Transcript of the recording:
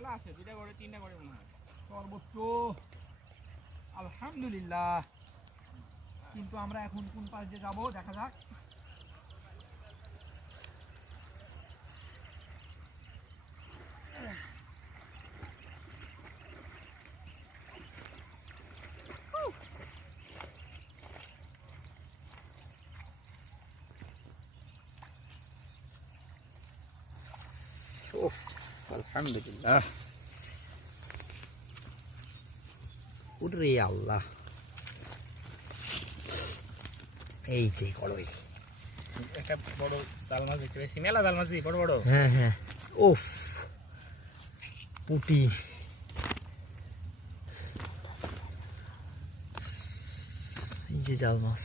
মেলা আছে, 2টা করে 3টা করে মনে হয় সর্বোচ্চ। আলহামদুলিল্লাহ। কিন্তু আমরা এখন কোন পাশ দিয়ে যাবো দেখা যাক। আলহামদুলিল্লাহ। উরে আল্লাহ, এই যে কড়ই একটা বড় জাল মাছ দেখতে পেয়েছি, মেলা জাল মাছই বড় বড়। হ্যাঁ হ্যাঁ, ওফ পুটি। এই যে জাল মাছ।